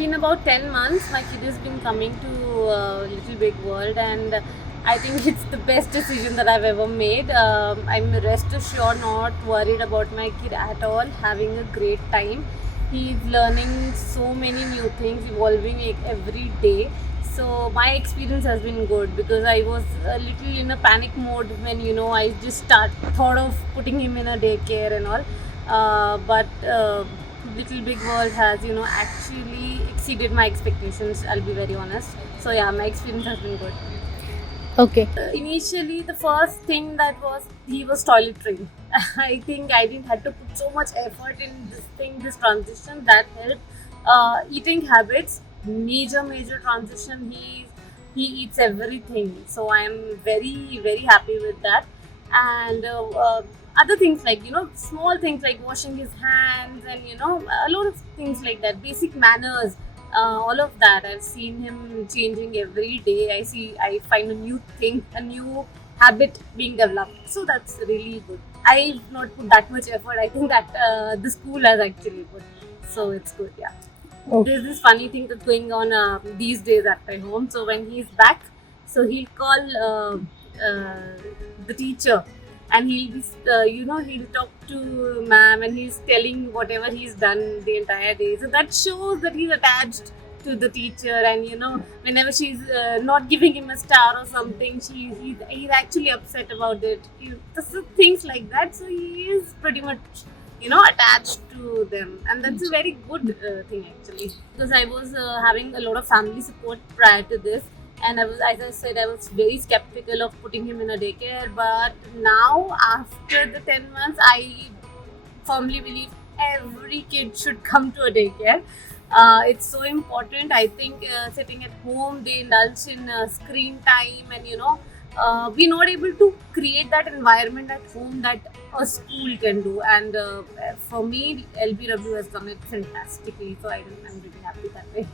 been about 10 months. My kid has been coming to Little Big World, and I think it's the best decision that I've ever made. I'm rest assured not worried about my kid at all, having a great time. He's learning so many new things, evolving every day. So my experience has been good because I was a little in a panic mode when I just thought of putting him in a daycare and all. But Little Big World has actually exceeded my expectations. I'll be very honest. So yeah, my experience has been good. Okay. Initially, the first thing that was he was toilet trained. I think I didn't have to put so much effort in this transition that helped. Eating habits, major transition. He eats everything, so I am very happy with that. And other things like small things like washing his hands and a lot of things like that, basic manners, all of that. I've seen him changing every day. I find a new thing, a new habit being developed. So that's really good. I've not put that much effort. I think that the school has actually put. So it's good, yeah. Okay. There's this funny thing that's going on these days at my home. So when he's back, so he'll call the teacher, and he'll talk to ma'am, and he's telling whatever he's done the entire day. So that shows that he's attached to the teacher, and whenever she's not giving him a star or something, he's actually upset about it. So things like that. So he is pretty much attached to them, and that's a very good thing actually, because I was having a lot of family support prior to this, and I was, as I said, I was very skeptical of putting him in a daycare. But now, after the 10 months, I firmly believe every kid should come to a daycare. It's so important. I think sitting at home, they indulge in screen time, and we're not able to create that environment at home that a school can do. And for me, LBW has done it fantastically. So I'm really happy that way.